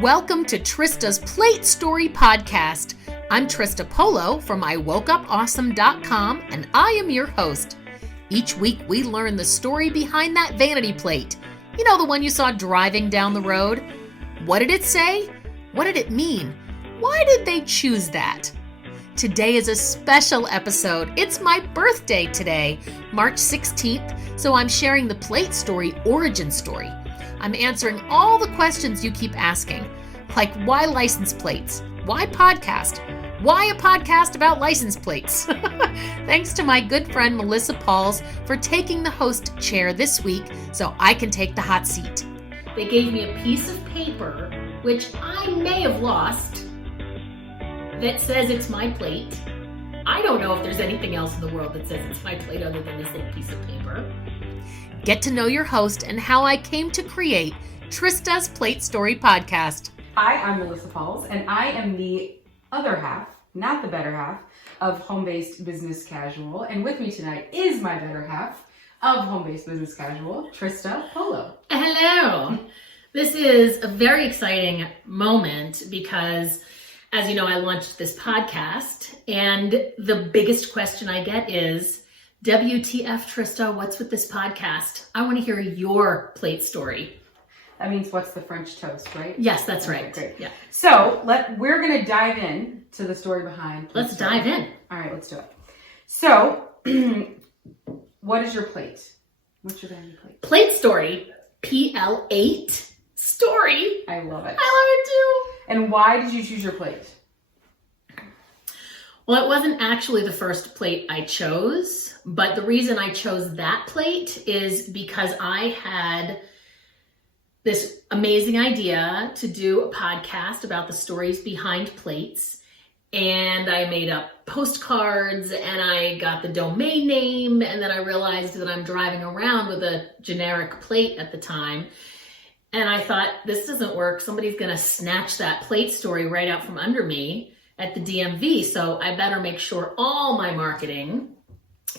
Welcome to Trista's Plate Story Podcast. I'm Trista Polo from iwokeupawesome.com, and I am your host. Each week we learn the story behind that vanity plate. You know, the one you saw driving down the road? What did it say? What did it mean? Why did they choose that? Today is a special episode. It's my birthday today, March 16th, so I'm sharing the Plate Story Origin Story. I'm answering all the questions you keep asking, like why license plates? Why podcast? Why a podcast about license plates? Thanks to my good friend Melissa Pauls for taking the host chair this week so I can take the hot seat. They gave me a piece of paper, which I may have lost, that says it's my plate. I don't know if there's anything else in the world that says it's my plate other than this little piece of paper. Get to know your host and how I came to create Trista's Plate Story Podcast. Hi, I'm Melissa Pauls, and I am the other half, not the better half, of Home-Based Business Casual. And with me tonight is my better half of Home-Based Business Casual, Trista Polo. Hello. This is a very exciting moment because, as you know, I launched this podcast, and the biggest question I get is, WTF, Trista, what's with this podcast? I want to hear your plate story. That means what's the French toast, right? Yes, that's right. Okay, great. Yeah. So we're going to dive in to the story behind. Let's dive in. All right, let's do it. So, what is your plate? What's your vanity plate? Plate story, PL8 story. I love it. I love it too. And why did you choose your plate? Well, it wasn't actually the first plate I chose, but the reason I chose that plate is because I had this amazing idea to do a podcast about the stories behind plates. And I made up postcards and I got the domain name. And then I realized that I'm driving around with a generic plate at the time. And I thought, this doesn't work. Somebody's going to snatch that plate story right out from under me at the DMV. So I better make sure all my marketing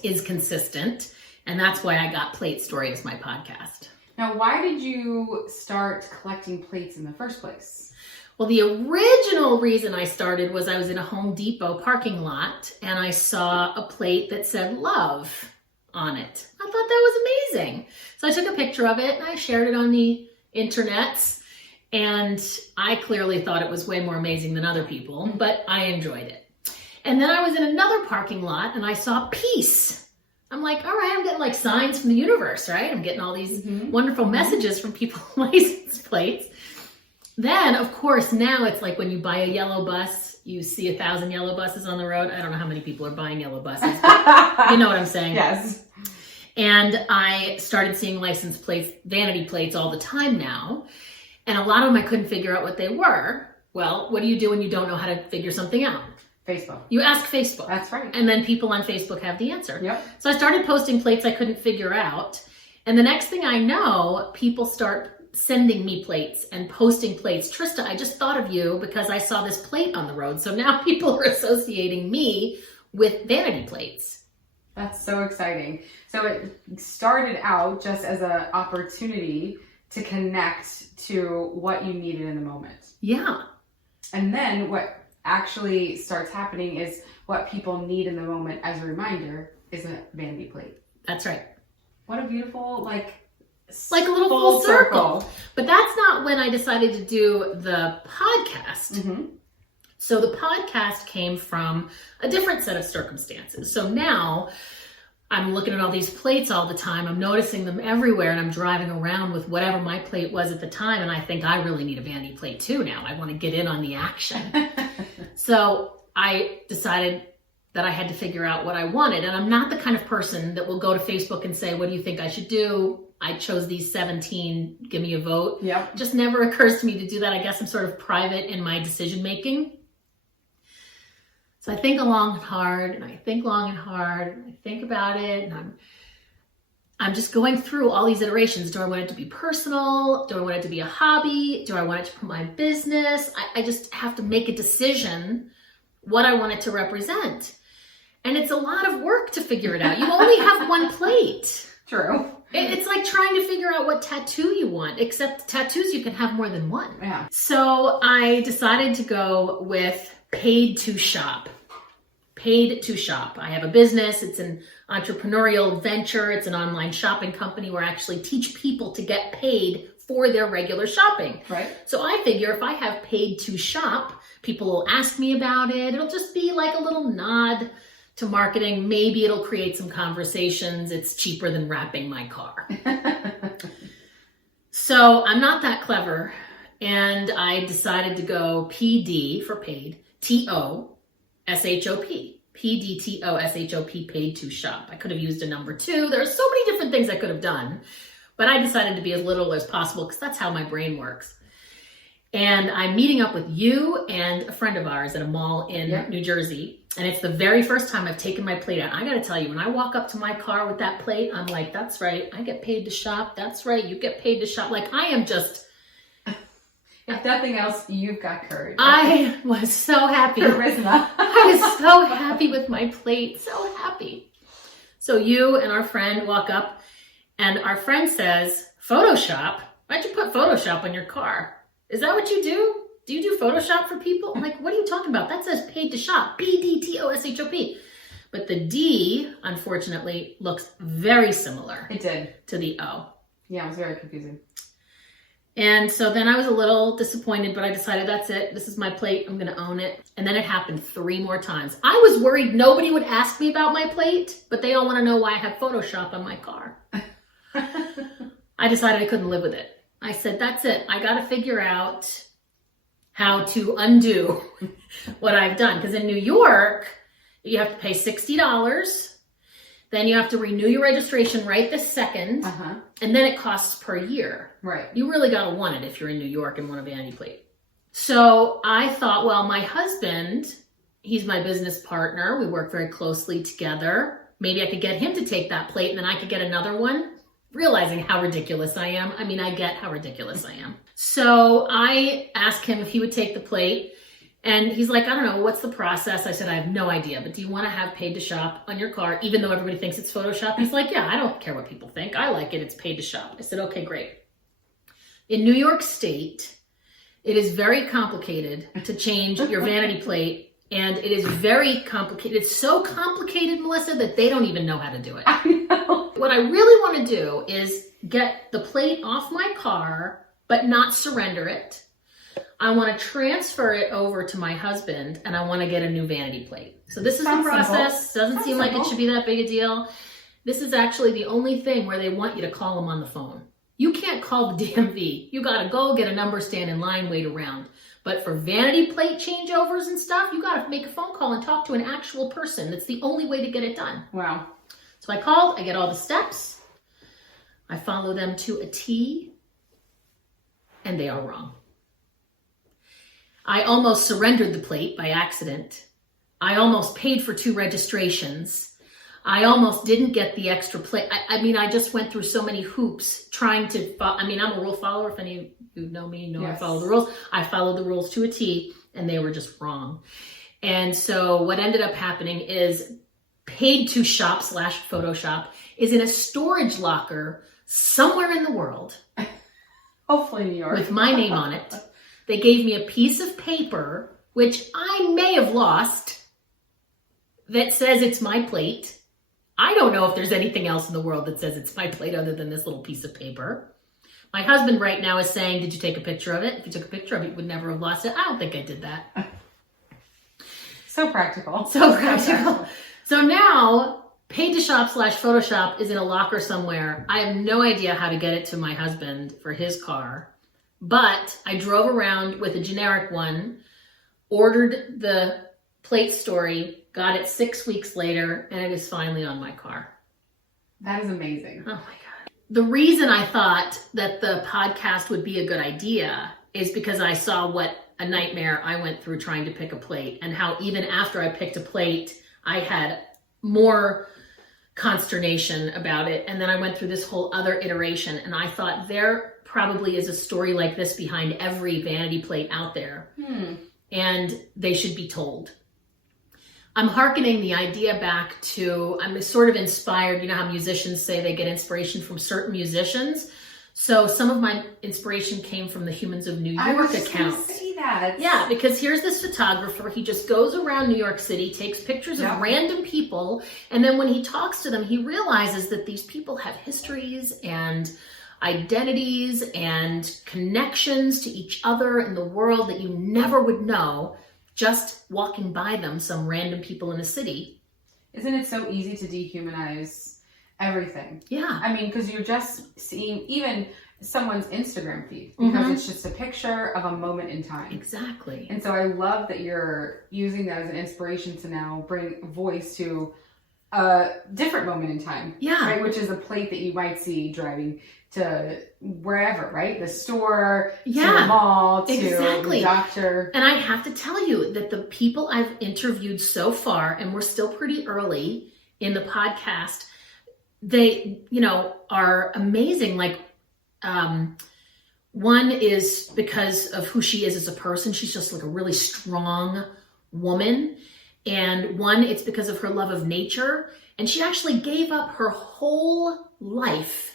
is consistent. And that's why I got Plate Story as my podcast. Now, why did you start collecting plates in the first place? Well, the original reason I started was I was in a Home Depot parking lot and I saw a plate that said love on it. I thought that was amazing. So I took a picture of it and I shared it on the internets. And I clearly thought it was way more amazing than other people, but I enjoyed it. And then I was in another parking lot and I saw peace. I'm like, all right, I'm getting like signs from the universe, right? I'm getting all these wonderful messages from people with license plates. Then, of course, now it's like when you buy a yellow bus, you see 1,000 yellow buses on the road. I don't know how many people are buying yellow buses, but you know what I'm saying. Yes. And I started seeing license plates, vanity plates all the time now. And a lot of them I couldn't figure out what they were. Well, what do you do when you don't know how to figure something out? Facebook. You ask Facebook. That's right. And then people on Facebook have the answer. Yep. So I started posting plates I couldn't figure out. And the next thing I know, people start sending me plates and posting plates. Trista, I just thought of you because I saw this plate on the road. So now people are associating me with vanity plates. That's so exciting. So it started out just as an opportunity to connect to what you needed in the moment. Yeah. And then what actually starts happening is what people need in the moment as a reminder is a vanity plate. That's right. What a beautiful, like a little full circle. But that's not when I decided to do the podcast. Mm-hmm. So the podcast came from a different set of circumstances. So now I'm looking at all these plates all the time. I'm noticing them everywhere and I'm driving around with whatever my plate was at the time. And I think I really need a vanity plate too now. I want to get in on the action. So I decided that I had to figure out what I wanted. And I'm not the kind of person that will go to Facebook and say, what do you think I should do? I chose these 17, give me a vote. Yep. It just never occurs to me to do that. I guess I'm sort of private in my decision making. So I think long and hard, and I think long and hard, and I think about it, and I'm just going through all these iterations. Do I want it to be personal? Do I want it to be a hobby? Do I want it to be my business? I just have to make a decision what I want it to represent. And it's a lot of work to figure it out. You only have one plate. True. It's like trying to figure out what tattoo you want, except tattoos you can have more than one. Yeah. So I decided to go with paid to shop. Paid to shop. I have a business. It's an entrepreneurial venture. It's an online shopping company where I actually teach people to get paid for their regular shopping. Right. So I figure if I have paid to shop, people will ask me about it. It'll just be like a little nod to marketing. Maybe it'll create some conversations. It's cheaper than wrapping my car. So I'm not that clever. And I decided to go PD for paid, TOSHOP. PDTOSHOP, paid to shop. I could have used a number 2. There are so many different things I could have done, but I decided to be as little as possible because that's how my brain works. And I'm meeting up with you and a friend of ours at a mall in New Jersey. And it's the very first time I've taken my plate out. I got to tell you, when I walk up to my car with that plate, I'm like, that's right. I get paid to shop. That's right. You get paid to shop. Like, I am just... If nothing else, you've got courage. I was so happy. Charisma. I was so happy with my plate. So happy. So you and our friend walk up, and our friend says, Photoshop? Why'd you put Photoshop on your car? Is that what you do? Do you do Photoshop for people? I'm like, what are you talking about? That says paid to shop. PDTOSHOP. But the D, unfortunately, looks very similar. It did. To the O. Yeah, it was very confusing. And so then I was a little disappointed, but I decided that's it. This is my plate. I'm going to own it. And then it happened 3 more times. I was worried nobody would ask me about my plate, but they all want to know why I have Photoshop on my car. I decided I couldn't live with it. I said, that's it. I got to figure out how to undo what I've done. Because in New York, you have to pay $60. Then you have to renew your registration right this second. And then it costs per year. Right. You really got to want it if you're in New York and want a vanity plate. So I thought, well, my husband, he's my business partner. We work very closely together. Maybe I could get him to take that plate and then I could get another one, realizing how ridiculous I am. I mean, I get how ridiculous I am. So I asked him if he would take the plate. And he's like, I don't know, what's the process? I said, I have no idea, but do you want to have paid to shop on your car, even though everybody thinks it's Photoshop? He's like, yeah, I don't care what people think. I like it. It's paid to shop. I said, okay, great. In New York State, it is very complicated to change your vanity plate, and it is very complicated. It's so complicated, Melissa, that they don't even know how to do it. I know. What I really want to do is get the plate off my car, but not surrender it. I want to transfer it over to my husband, and I want to get a new vanity plate. So this is the process. Doesn't seem like it should be that big a deal. This is actually the only thing where they want you to call them on the phone. You can't call the DMV. You got to go get a number, stand in line, wait around. But for vanity plate changeovers and stuff, you got to make a phone call and talk to an actual person. That's the only way to get it done. Wow. So I called, I get all the steps. I follow them to a T, and they are wrong. I almost surrendered the plate by accident. I almost paid for 2 registrations. I almost didn't get the extra plate. I mean, I just went through so many hoops trying to, I'm a rule follower. If any of you know me, you know I follow the rules. I followed the rules to a T, and they were just wrong. And so what ended up happening is paid to shop / Photoshop is in a storage locker somewhere in the world. Hopefully New York. With my name on it. They gave me a piece of paper, which I may have lost, that says it's my plate. I don't know if there's anything else in the world that says it's my plate other than this little piece of paper. My husband right now is saying, did you take a picture of it? If you took a picture of it, you would never have lost it. I don't think I did that. So practical. So practical. So now, paid to shop / Photoshop is in a locker somewhere. I have no idea how to get it to my husband for his car. But I drove around with a generic one, ordered the plate story, got it 6 weeks later, and it is finally on my car. That is amazing. Oh my God. The reason I thought that the podcast would be a good idea is because I saw what a nightmare I went through trying to pick a plate, and how even after I picked a plate, I had more consternation about it. And then I went through this whole other iteration, and I thought there probably is a story like this behind every vanity plate out there. And they should be told. I'm hearkening the idea back to, I'm sort of inspired, you know how musicians say they get inspiration from certain musicians? So some of my inspiration came from the Humans of New York account. I was just going to say that. Yeah, because here's this photographer. He just goes around New York City, takes pictures of random people, and then when he talks to them, he realizes that these people have histories and identities and connections to each other in the world that you never would know just walking by them, some random people in a city. Isn't it so easy to dehumanize everything? Yeah. I mean, because you're just seeing even someone's Instagram feed because it's just a picture of a moment in time. Exactly. And so I love that you're using that as an inspiration to now bring voice to a different moment in time. Yeah. Right? Which is a plate that you might see driving to wherever, right? The store, to the mall, to the doctor. And I have to tell you that the people I've interviewed so far, and we're still pretty early in the podcast, they, you know, are amazing. Like, one is because of who she is as a person. She's just like a really strong woman. And one, it's because of her love of nature. And she actually gave up her whole life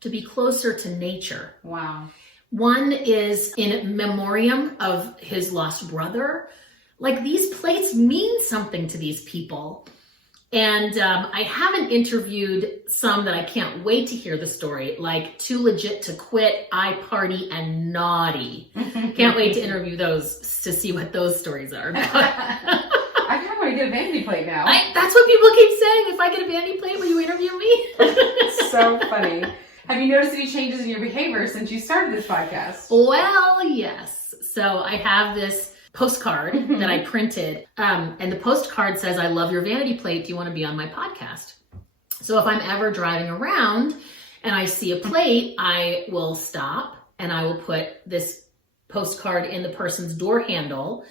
to be closer to nature. Wow. One is in memoriam of his lost brother. Like, these plates mean something to these people. And I haven't interviewed some that I can't wait to hear the story, like Too Legit to Quit, I Party, and Naughty. Can't wait to interview those to see what those stories are about. I kind of want to get a vanity plate now. That's what people keep saying. If I get a vanity plate, will you interview me? So funny. Have you noticed any changes in your behavior since you started this podcast? Well, yes. So I have this postcard that I printed, and the postcard says, I love your vanity plate. Do you want to be on my podcast? So if I'm ever driving around and I see a plate, I will stop and I will put this postcard in the person's door handle,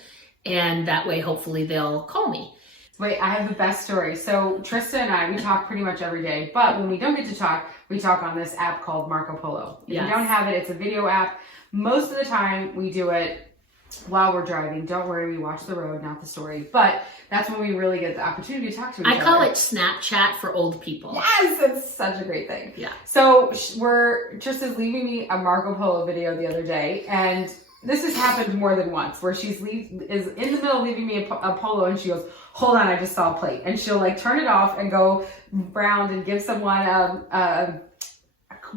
and that way, hopefully, they'll call me. Wait, I have the best story. So Trista and I, we talk pretty much every day, but when we don't get to talk, we talk on this app called Marco Polo. If you don't have it, it's a video app. Most of the time, we do it while we're driving. Don't worry, we watch the road, not the story. But that's when we really get the opportunity to talk to each other. I call it Snapchat for old people. Yes, it's such a great thing. Yeah. So Trista's leaving me a Marco Polo video the other day, and this has happened more than once, where is in the middle of leaving me a polo, and she goes, hold on, I just saw a plate. And she'll like turn it off and go round and give someone a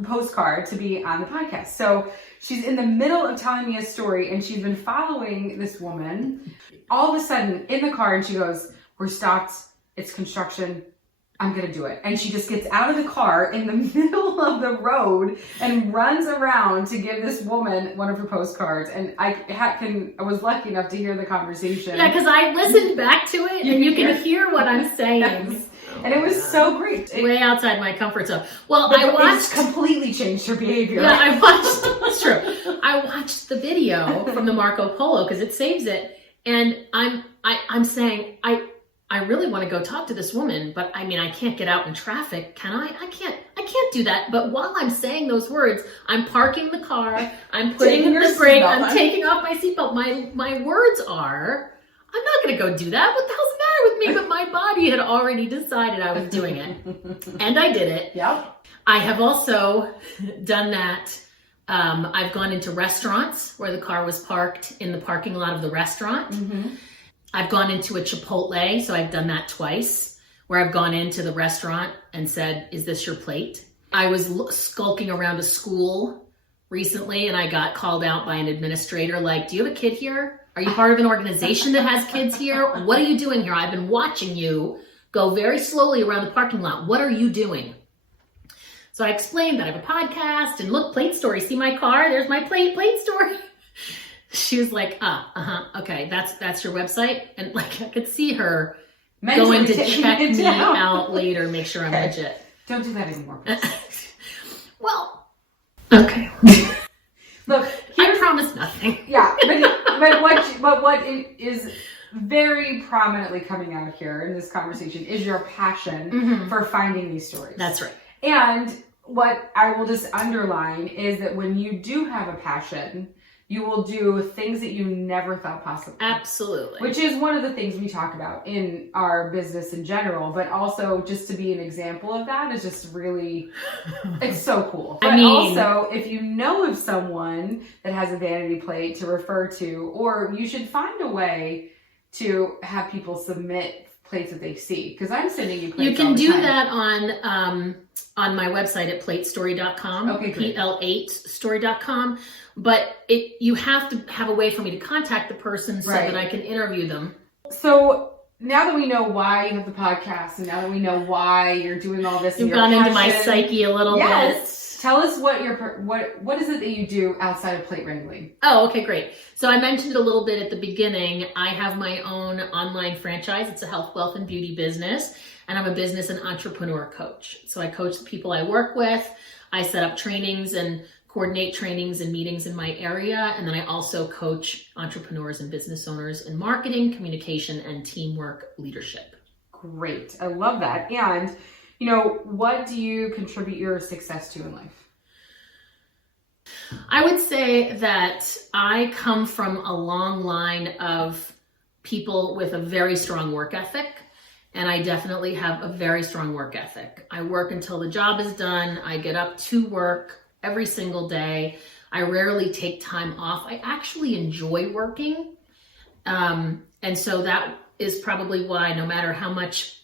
postcard to be on the podcast. So she's in the middle of telling me a story, and she's been following this woman. All of a sudden, in the car, and she goes, we're stopped, it's construction, I'm going to do it. And she just gets out of the car in the middle of the road and runs around to give this woman one of her postcards. And I was lucky enough to hear the conversation. Yeah, because I listened back to it, and you can hear what I'm saying. Yes. And it was so great. Way outside my comfort zone. Well, I watched... It's completely changed her behavior. Yeah, I watched... That's true. I watched the video from the Marco Polo because it saves it. And I'm saying, I really want to go talk to this woman, but I mean, I can't get out in traffic. Can I? I can't do that. But while I'm saying those words, I'm parking the car, I'm putting the brake, I'm taking off my seatbelt. My words are, I'm not going to go do that. What the hell's the matter with me? But my body had already decided I was doing it. And I did it. Yep. I have also done that. I've gone into restaurants where the car was parked in the parking lot of the restaurant. Mm-hmm. I've gone into a Chipotle, so I've done that twice, where I've gone into the restaurant and said, is this your plate? I was skulking around a school recently, and I got called out by an administrator, like, do you have a kid here? Are you part of an organization that has kids here? What are you doing here? I've been watching you go very slowly around the parking lot. What are you doing? So I explained that I have a podcast, and look, Plate Story, see my car? There's my Plate Story. She was like, okay, that's your website? And like, I could see her going to check me out later, make sure I'm legit. Don't do that anymore. Well, okay. Look, I promise nothing. Yeah, but what is very prominently coming out here in this conversation is your passion for finding these stories. That's right. And what I will just underline is that when you do have a passion, you will do things that you never thought possible. Absolutely. Which is one of the things we talk about in our business in general, but also just to be an example of that is just really, it's so cool. But also, if you know of someone that has a vanity plate to refer to, or you should find a way to have people submit plates that they see, because I'm sending you plates. You can do that on my website at PL8STORY.com. Okay, great. PL8STORY.com. But you have to have a way for me to contact the person so that I can interview them. So now that we know why you have the podcast, and now that we know why you're doing all this, you've gone into my psyche a little bit. Tell us what is it that you do outside of plate wrangling? Oh, okay, great. So I mentioned it a little bit at the beginning. I have my own online franchise. It's a health, wealth, and beauty business, and I'm a business and entrepreneur coach. So I coach the people I work with. I set up trainings and coordinate trainings and meetings in my area. And then I also coach entrepreneurs and business owners in marketing, communication, and teamwork leadership. Great. I love that. And, what do you contribute your success to in life? I would say that I come from a long line of people with a very strong work ethic. And I definitely have a very strong work ethic. I work until the job is done. I get up to work every single day. I rarely take time off. I actually enjoy working. And so that is probably why no matter how much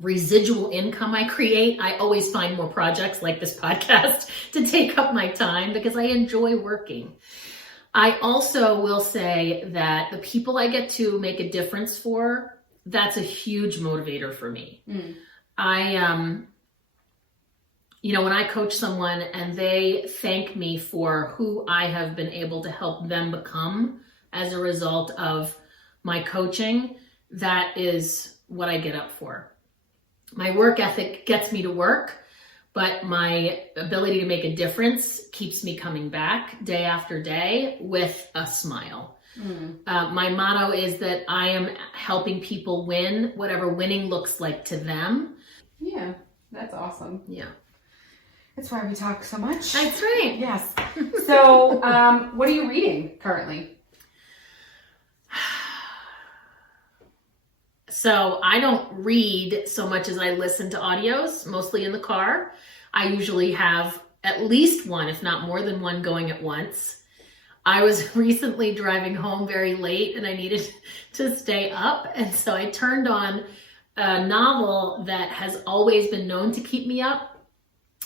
residual income I create, I always find more projects like this podcast to take up my time because I enjoy working. I also will say that the people I get to make a difference for, that's a huge motivator for me. When I coach someone and they thank me for who I have been able to help them become as a result of my coaching, that is what I get up for. My work ethic gets me to work, but my ability to make a difference keeps me coming back day after day with a smile. My motto is that I am helping people win, whatever winning looks like to them. Yeah, that's awesome. Yeah. That's why we talk so much. That's right. Yes. So, what are you reading currently? So I don't read so much as I listen to audios, mostly in the car. I usually have at least one, if not more than one, going at once. I was recently driving home very late and I needed to stay up. And so I turned on a novel that has always been known to keep me up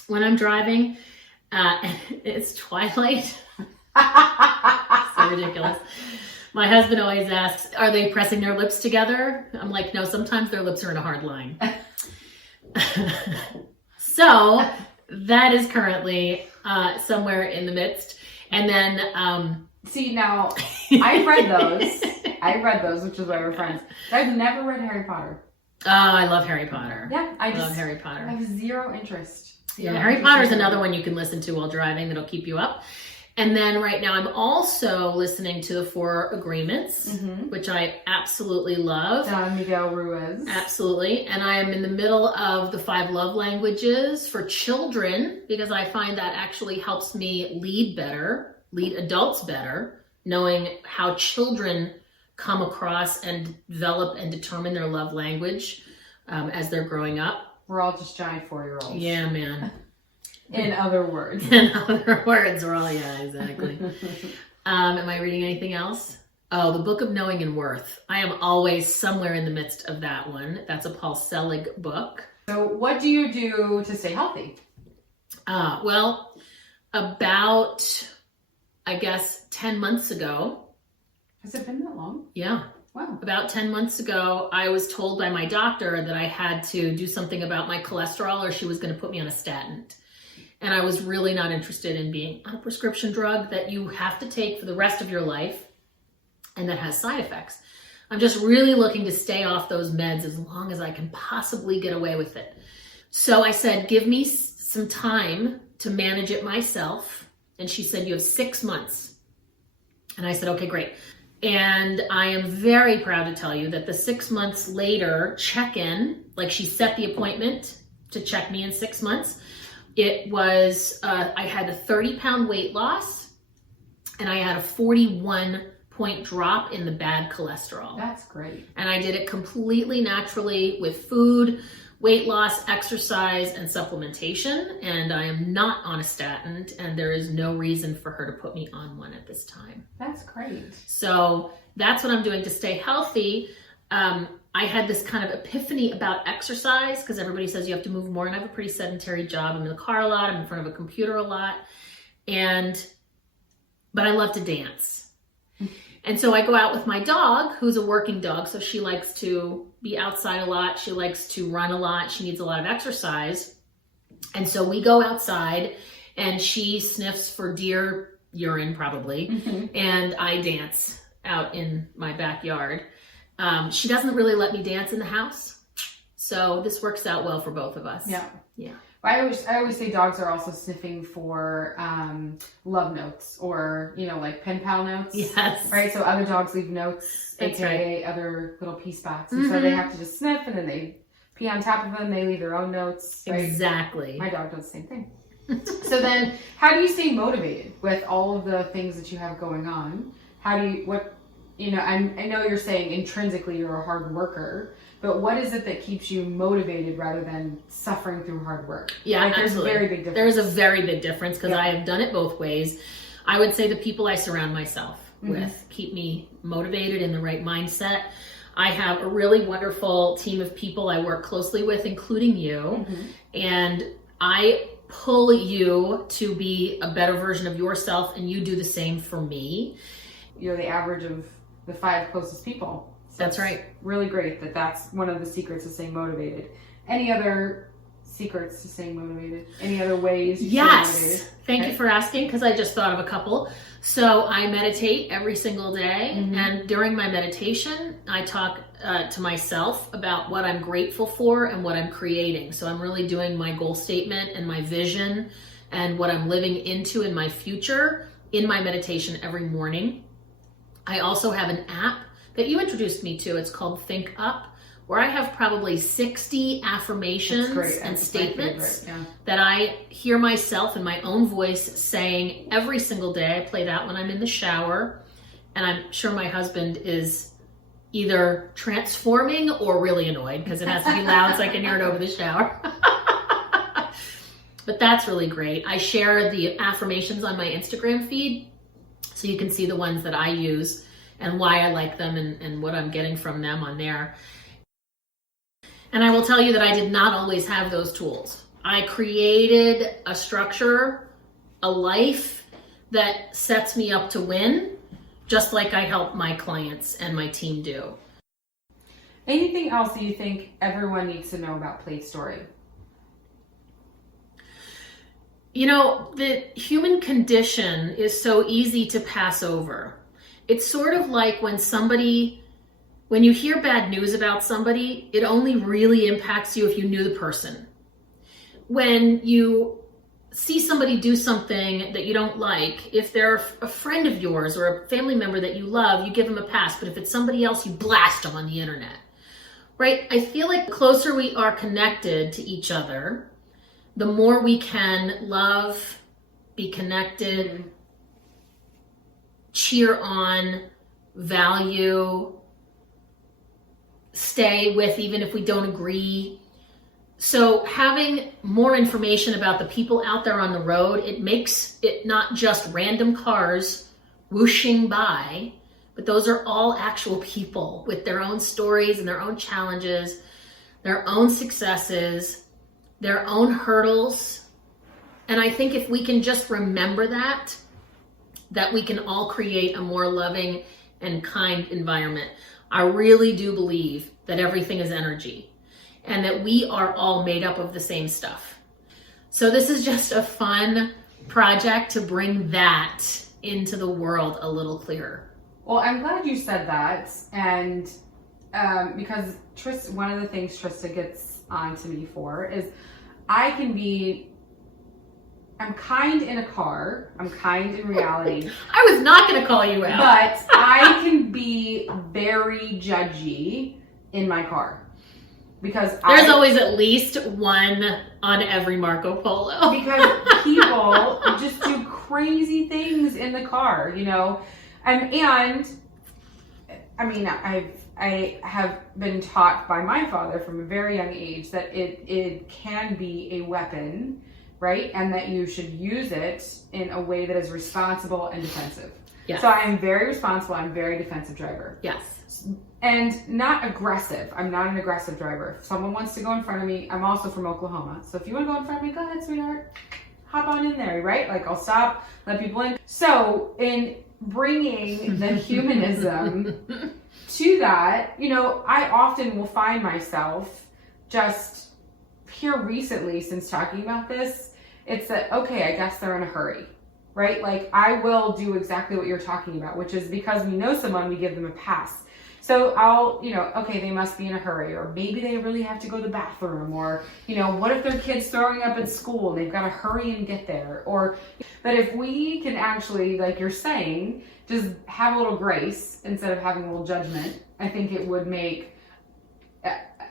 when I'm driving. It's Twilight. So ridiculous. My husband always asks, are they pressing their lips together? I'm like, no, sometimes their lips are in a hard line. So that is currently somewhere in the midst. And then... See, now, I've read those. Which is why we're friends. But I've never read Harry Potter. Oh, I love Harry Potter. Yeah, I love Harry Potter. I have zero interest. Yeah, Harry Potter is another one you can listen to while driving that'll keep you up. And then right now I'm also listening to the 4 Agreements, which I absolutely love. Don Miguel Ruiz. Absolutely. And I am in the middle of the 5 love languages for children because I find that actually helps me lead adults better, knowing how children come across and develop and determine their love language as they're growing up. We're all just giant 4-year-olds. Yeah, man. In other words. In other words, we're all, yeah, exactly. Am I reading anything else? Oh, the Book of Knowing and Worth. I am always somewhere in the midst of that one. That's a Paul Selig book. So what do you do to stay healthy? Well, about, I guess, 10 months ago. Has it been that long? Yeah. Wow. About 10 months ago, I was told by my doctor that I had to do something about my cholesterol or she was going to put me on a statin. And I was really not interested in being on a prescription drug that you have to take for the rest of your life and that has side effects. I'm just really looking to stay off those meds as long as I can possibly get away with it. So I said, give me some time to manage it myself. And she said, you have 6 months. And I said, okay, great. And I am very proud to tell you that the 6 months later check-in, like she set the appointment to check me in 6 months. It was, I had a 30-pound weight loss and I had a 41-point drop in the bad cholesterol. That's great. And I did it completely naturally with food, weight loss, exercise, and supplementation. And I am not on a statin, and there is no reason for her to put me on one at this time. That's great. So that's what I'm doing to stay healthy. I had this kind of epiphany about exercise because everybody says you have to move more, and I have a pretty sedentary job. I'm in the car a lot. I'm in front of a computer a lot. But I love to dance. And so I go out with my dog, who's a working dog. So she likes to be outside a lot. She likes to run a lot. She needs a lot of exercise. And so we go outside, and she sniffs for deer urine probably. And I dance out in my backyard. She doesn't really let me dance in the house. So this works out well for both of us. Yeah. Yeah. I always say dogs are also sniffing for love notes, or like pen pal notes. Yes. Right. So other dogs leave notes, That's aka other little pee spots, and so they have to just sniff, and then they pee on top of them. They leave their own notes. Right? Exactly. My dog does the same thing. So then, how do you stay motivated with all of the things that you have going on? I know you're saying intrinsically you're a hard worker, but what is it that keeps you motivated rather than suffering through hard work? Yeah, like, absolutely. There's a very big difference. There is a very big difference because I have done it both ways. I would say the people I surround myself with keep me motivated, in the right mindset. I have a really wonderful team of people I work closely with, including you, and I pull you to be a better version of yourself, and you do the same for me. You're the average of the 5 closest people. So that's right. Really great that's one of the secrets of staying motivated. Any other secrets to staying motivated? Any other ways you stay motivated? Thank you for asking, because I just thought of a couple. So I meditate every single day, and during my meditation, I talk to myself about what I'm grateful for and what I'm creating. So I'm really doing my goal statement and my vision and what I'm living into in my future in my meditation every morning. I also have an app that you introduced me to. It's called Think Up, where I have probably 60 affirmations and statements that I hear myself in my own voice saying every single day. I play that when I'm in the shower, and I'm sure my husband is either transforming or really annoyed because it has to be loud so I can hear it over the shower. But that's really great. I share the affirmations on my Instagram feed, so you can see the ones that I use and why I like them and what I'm getting from them on there. And I will tell you that I did not always have those tools. I created a structure, a life that sets me up to win, just like I help my clients and my team do. Anything else that you think everyone needs to know about Plate Story? The human condition is so easy to pass over. It's sort of like when you hear bad news about somebody, it only really impacts you if you knew the person. When you see somebody do something that you don't like, if they're a friend of yours or a family member that you love, you give them a pass. But if it's somebody else, you blast them on the internet, right? I feel like the closer we are connected to each other, the more we can love, be connected, cheer on, value, stay with even if we don't agree. So having more information about the people out there on the road, it makes it not just random cars whooshing by, but those are all actual people with their own stories and their own challenges, their own successes, their own hurdles. And I think if we can just remember that we can all create a more loving and kind environment. I really do believe that everything is energy and that we are all made up of the same stuff. So this is just a fun project to bring that into the world a little clearer. Well, I'm glad you said that, and because one of the things Trista gets on to me for is I'm kind in a car, I'm kind in reality. I was not going to call you out. But I can be very judgy in my car. Because there's always at least one on every Marco Polo. Because people just do crazy things in the car, you know? And I mean, I have been taught by my father from a very young age that it can be a weapon, right? And that you should use it in a way that is responsible and defensive. Yes. So I am very responsible. I'm a very defensive driver. Yes. And not aggressive. I'm not an aggressive driver. If someone wants to go in front of me, I'm also from Oklahoma. So if you want to go in front of me, go ahead, sweetheart. Hop on in there, right? Like, I'll stop, let people in. So in bringing the humanism to that, you know, I often will find myself just here recently, since talking about this, it's that, okay, I guess they're in a hurry, right? Like, I will do exactly what you're talking about, which is because we know someone, we give them a pass. So I'll, you know, okay, they must be in a hurry, or maybe they really have to go to the bathroom, or, you know, what if their kid's throwing up at school and they've got to hurry and get there? But if we can actually, like you're saying, just have a little grace instead of having a little judgment, I think it would make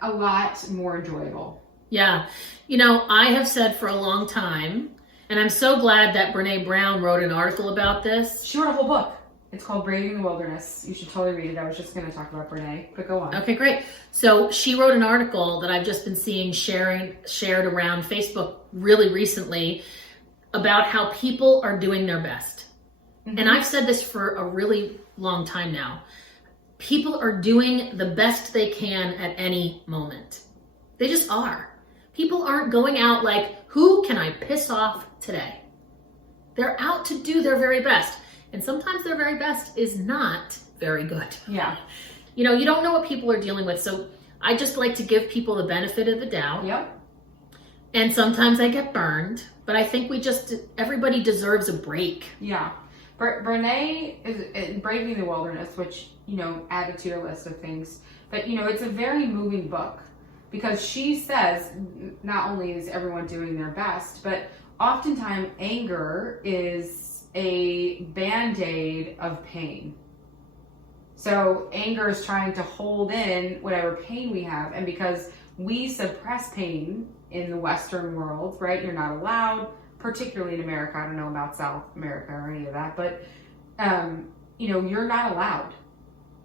a lot more enjoyable. Yeah. You know, I have said for a long time, and I'm so glad that Brene Brown wrote an article about this. She wrote a whole book. It's called Braving the Wilderness. You should totally read it. I was just going to talk about Brene, but go on. Okay, great. So she wrote an article that I've just been seeing shared around Facebook really recently about how people are doing their best. Mm-hmm. And I've said this for a really long time now. People are doing the best they can at any moment. They just are. People aren't going out like, who can I piss off today? They're out to do their very best. And sometimes their very best is not very good. Yeah. You know, you don't know what people are dealing with. So I just like to give people the benefit of the doubt. Yep. And sometimes I get burned, but I think everybody deserves a break. Yeah. Brene is Braving the Wilderness, which, you know, added to your list of things. But, you know, it's a very moving book because she says not only is everyone doing their best, but oftentimes anger is a band-aid of pain. So anger is trying to hold in whatever pain we have, and because we suppress pain in the Western world, right? You're not allowed, particularly in America. I don't know about South America or any of that, but you know, you're not allowed,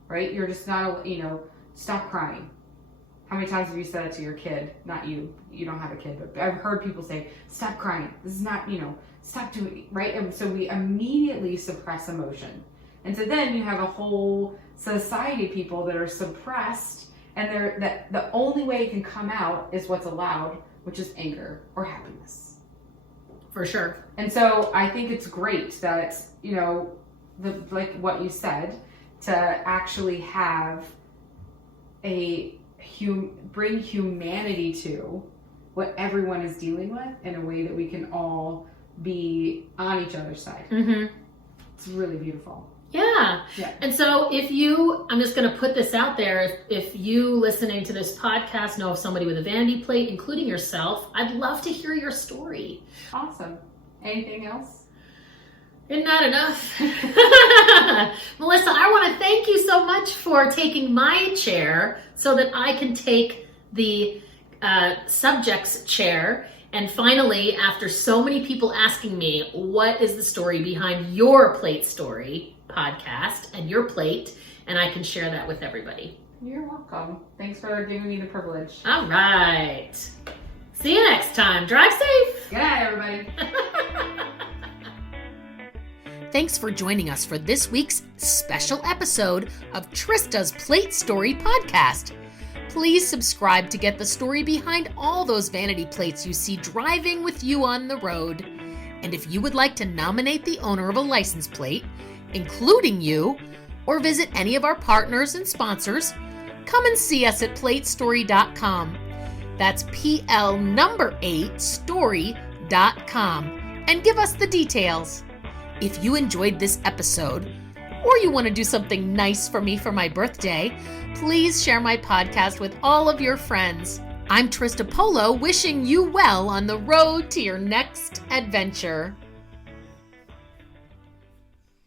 right? You're just not, you know, stop crying. How many times have you said it to your kid? Not you. You don't have a kid, but I've heard people say, stop crying. This is not, you know, stop doing it, right? And so we immediately suppress emotion. And so then you have a whole society of people that are suppressed, and that the only way it can come out is what's allowed, which is anger or happiness. For sure. And so I think it's great that, you know, like what you said, to actually have bring humanity to what everyone is dealing with in a way that we can all be on each other's side. Mm-hmm. It's really beautiful. Yeah. And so I'm just going to put this out there. If you listening to this podcast know of somebody with a vanity plate, including yourself, I'd love to hear your story. Awesome. Anything else? Isn't that enough? Melissa, I want to thank you so much for taking my chair so that I can take the subject's chair. And finally, after so many people asking me, what is the story behind your plate story podcast and your plate? And I can share that with everybody. You're welcome. Thanks for giving me the privilege. All right. See you next time. Drive safe. Good night, everybody. Thanks for joining us for this week's special episode of Trista's Plate Story podcast. Please subscribe to get the story behind all those vanity plates you see driving with you on the road. And if you would like to nominate the owner of a license plate, including you, or visit any of our partners and sponsors, come and see us at PL8STORY.com. That's PL8STORY.com, and give us the details. If you enjoyed this episode, or you want to do something nice for me for my birthday, please share my podcast with all of your friends. I'm Trista Polo, wishing you well on the road to your next adventure.